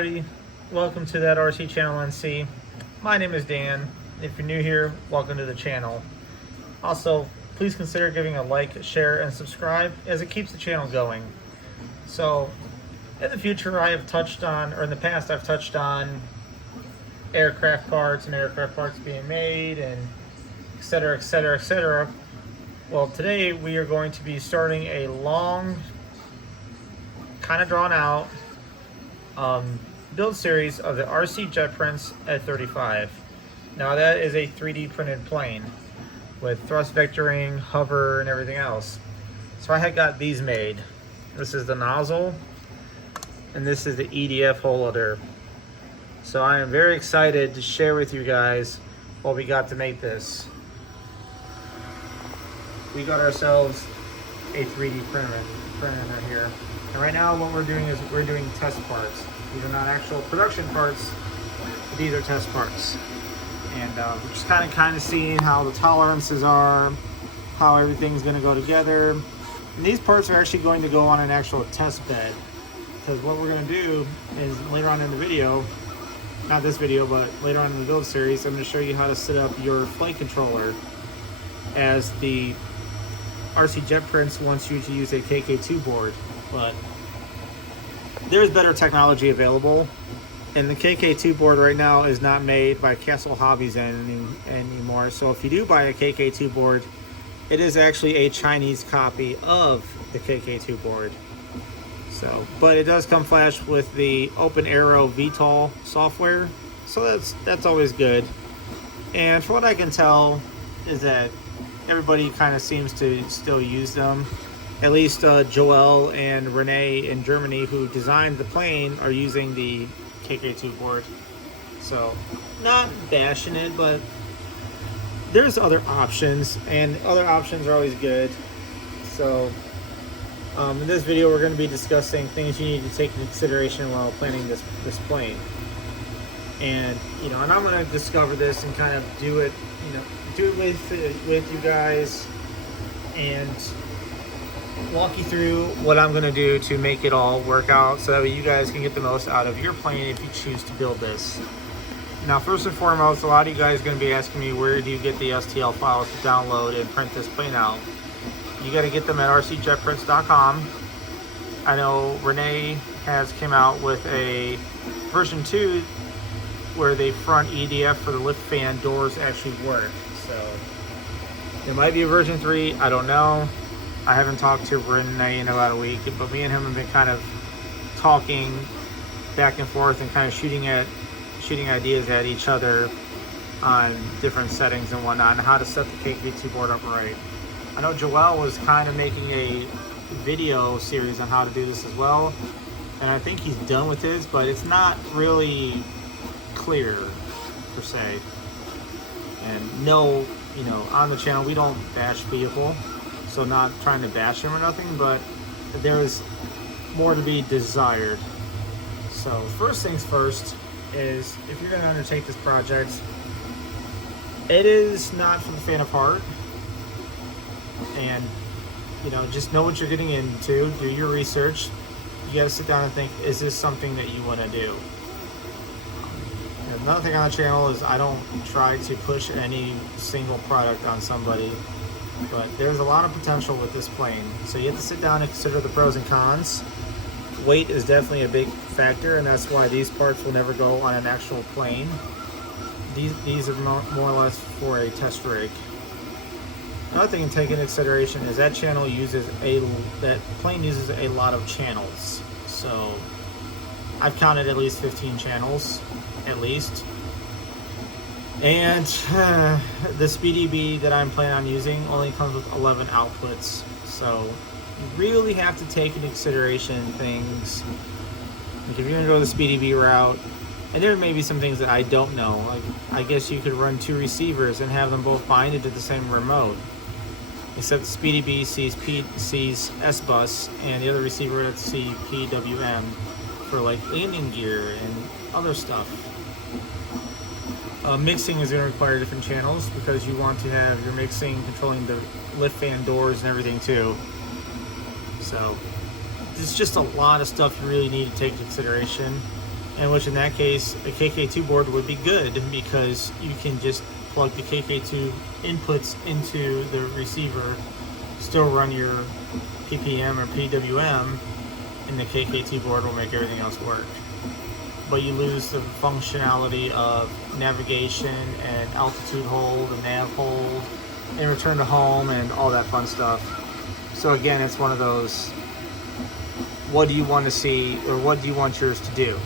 everybody, welcome to that RC channel NC. My name is Dan. If you're new here, welcome to the channel. Also, please consider giving a like, share, and subscribe as it keeps the channel going. So, in the future I have touched on, or in the past I've touched on aircraft parts and aircraft parts being made and etc, etc, etc. Well, today we are going to be starting a long, kind of drawn out build series of the RC jetprints F-35. Now that is a 3D printed plane with thrust vectoring, hover, and everything else. So I had got these made. This is the nozzle, and this is the EDF holder. So I am very excited to share with you guys what we got to make this. We got ourselves a 3D printer here. And right now what we're doing is we're doing test parts. These are not actual production parts, but these are test parts. And we're just kind of seeing how the tolerances are, how everything's going to go together. And these parts are actually going to go on an actual test bed. Because what we're going to do is later on in the video, not this video, but later on in the build series, I'm going to show you how to set up your flight controller, as the RC jetprints wants you to use a KK2 board. But there's better technology available, and the KK2 board right now is not made by Castle Hobbies anymore. So if you do buy a KK2 board, it is actually a Chinese copy of the KK2 board. So, but it does come flash with the Open Aero VTOL software, so that's always good. And from what I can tell is that everybody kind of seems to still use them. At least Joel and Renee in Germany, who designed the plane, are using the KK2 board. So, not bashing it, but there's other options, and other options are always good. So, in this video, we're going to be discussing things you need to take into consideration while planning this plane. And and I'm going to discover this and kind of do it, with you guys, and walk you through what I'm going to do to make it all work out so that you guys can get the most out of your plane if you choose to build this. Now, first and foremost, a lot of you guys are going to be asking me, where do you get the STL files to download and print this plane out? You got to get them at rcjetprints.com. I know Renee has came out with a version 2 where the front EDF for the lift fan doors actually work. So it might be a version 3, I don't know. I haven't talked to Renee in about a week, but me and him have been kind of talking back and forth and kind of shooting ideas at each other on different settings and whatnot, and how to set the KK2 board up right. I know Joel was kind of making a video series on how to do this as well, and I think he's done with his, but it's not really clear per se. And no, on the channel we don't bash people. So not trying to bash him or nothing, but there is more to be desired. So first things first is, if you're going to undertake this project, it is not for the faint of heart. And just know what you're getting into, do your research. You got to sit down and think, is this something that you want to do? Another thing on the channel is I don't try to push any single product on somebody. But there's a lot of potential with this plane. So you have to sit down and consider the pros and cons. Weight is definitely a big factor, and that's why these parts will never go on an actual plane. These are more or less for a test rig. Another thing to take into consideration is that that plane uses a lot of channels. So I've counted at least 15 channels, at least. And the SpeedyB that I'm planning on using only comes with 11 outputs. So you really have to take into consideration things. Like if you're going to go the SpeedyB route, and there may be some things that I don't know. Like, I guess you could run 2 receivers and have them both binded to the same remote. Except SpeedyB sees S-Bus, and the other receiver would see PWM for like landing gear and other stuff. Mixing is going to require different channels because you want to have your mixing controlling the lift fan doors and everything too. So there's just a lot of stuff you really need to take into consideration. in which in that case a KK2 board would be good because you can just plug the KK2 inputs into the receiver, still run your PPM or PWM, and the KK2 board will make everything else work. But you lose the functionality of navigation and altitude hold and nav hold and return to home and all that fun stuff. So again, it's one of those, what do you want to see, or what do you want yours to do?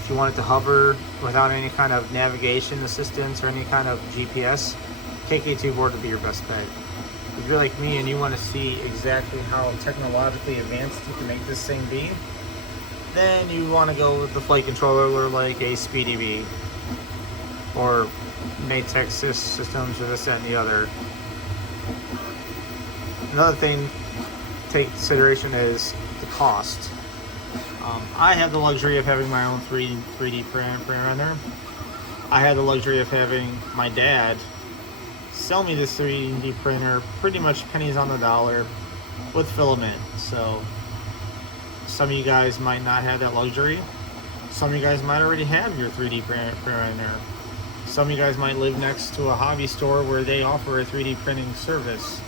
If you want it to hover without any kind of navigation assistance or any kind of GPS, KK2 board would be your best bet. If you're like me and you want to see exactly how technologically advanced you can make this thing be, then you want to go with the flight controller like a f-35B or Matex systems or this, that, and the other. Another thing to take consideration is the cost. I have the luxury of having my own 3D printer. I had the luxury of having my dad sell me this 3D printer pretty much pennies on the dollar with filament. So some of you guys might not have that luxury. Some of you guys might already have your 3D printer. Some of you guys might live next to a hobby store where they offer a 3D printing service.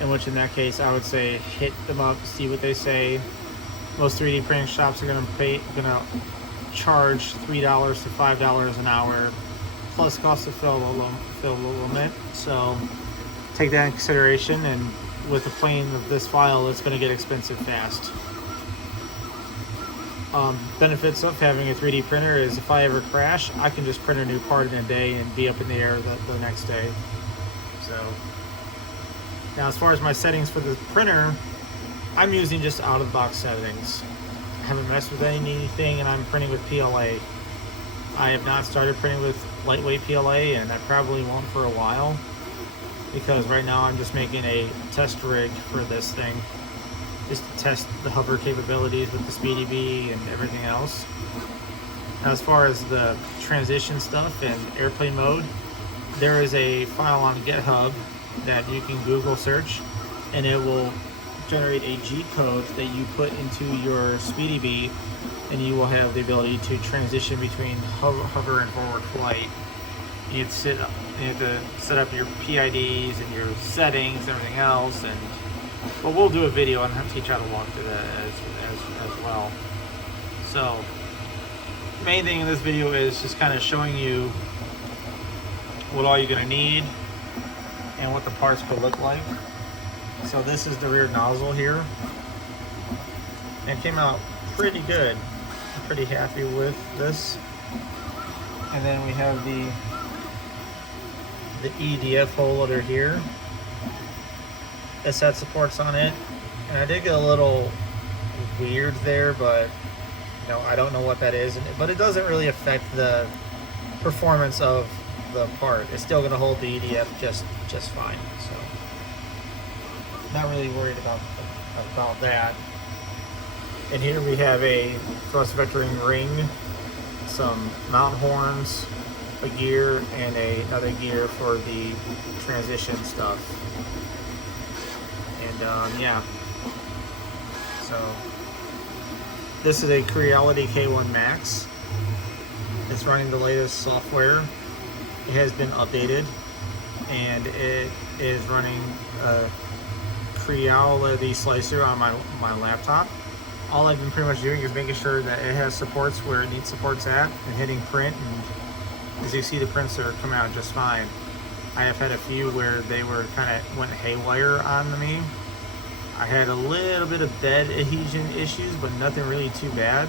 In which, in that case, I would say hit them up, see what they say. Most 3D printing shops are going to charge $3 to $5 an hour, plus cost of filament. So take that in consideration. And with the plane of this file, it's going to get expensive fast. Benefits of having a 3D printer is if I ever crash, I can just print a new part in a day and be up in the air the next day. So now, as far as my settings for the printer, I'm using just out-of-the-box settings. I haven't messed with anything, and I'm printing with PLA. I have not started printing with lightweight PLA, and I probably won't for a while, because right now I'm just making a test rig for this thing, just to test the hover capabilities with the f-35B and everything else. Now, as far as the transition stuff and airplane mode, there is a file on GitHub that you can Google search, and it will generate a G code that you put into your f-35B, and you will have the ability to transition between hover and forward flight. You have to set up your PIDs and your settings and everything else, and well, we'll do a video on how to teach how to walk through that as well. So the main thing in this video is just kind of showing you what all you're going to need and what the parts could look like. So this is the rear nozzle here. It came out pretty good. I'm pretty happy with this. And then we have the EDF holder here. This had supports on it. And I did get a little weird there, but I don't know what that is. But it doesn't really affect the performance of the part. It's still going to hold the EDF just fine. So not really worried about that. And here we have a thrust vectoring ring, some mount horns, a gear, and another gear for the transition stuff. And yeah, so this is a Creality K1 Max. It's running the latest software. It has been updated, and it is running a Creality slicer on my laptop. All I've been pretty much doing is making sure that it has supports where it needs supports at, and hitting print, and as you see, the prints are coming out just fine. I have had a few where they were went haywire on me. I had a little bit of bed adhesion issues, but nothing really too bad.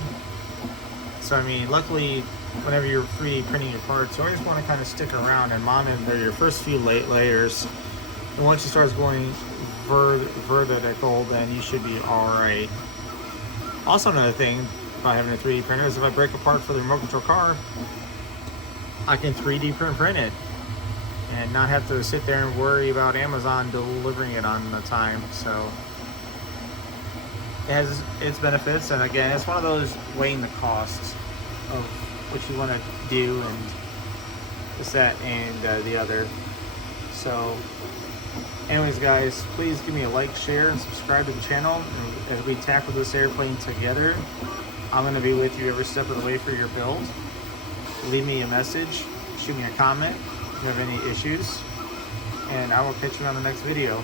So I mean, luckily, whenever you're 3D printing your parts, you always want to kind of stick around and monitor your first few layers. And once you start going vertical, then you should be alright. Also, another thing about having a 3D printer is if I break a part for the remote control car, I can 3D print it and not have to sit there and worry about Amazon delivering it on the time. So it has its benefits, and again, it's one of those weighing the costs of what you want to do and this, that, and the other. So anyways, guys, please give me a like, share, and subscribe to the channel as we tackle this airplane together. I'm going to be with you every step of the way for your build. Leave me a message, shoot me a comment if you have any issues, and I will catch you on the next video.